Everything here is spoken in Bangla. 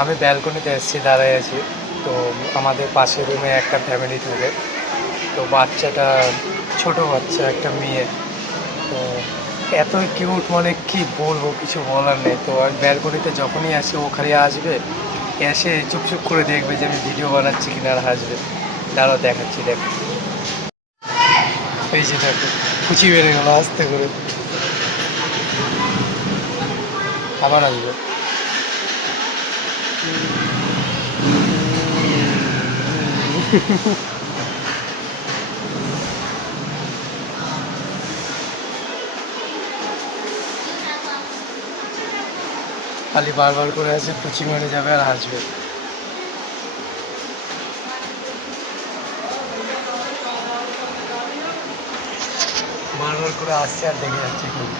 আমি ব্যালকনিতে এসেছি, দাঁড়ায় আছি। তো আমাদের পাশের রুমে একটা ফ্যামিলি থাকে। তো বাচ্চাটা ছোট বাচ্চা, একটা মেয়ে। তো এতই কিউট, মানে কি বলবো, কিছু বলার নেই। তো আমি ব্যালকনিতে যখনই আসি ও খালি আসবে, এসে চুপচুপ করে দেখবে যে আমি ভিডিও বানাচ্ছি কিনা, আর হাসবে। দাঁড়াও দেখাচ্ছি, দেখো। এই যে দেখো, কুচি বেড়ে গেল আস্তে করে, আবার আসবে। খালি বারবার করে আছে, কুচি মেরে যাবে আর হাসবে। বারবার করে আসছে আর দেখে যাচ্ছে খুব।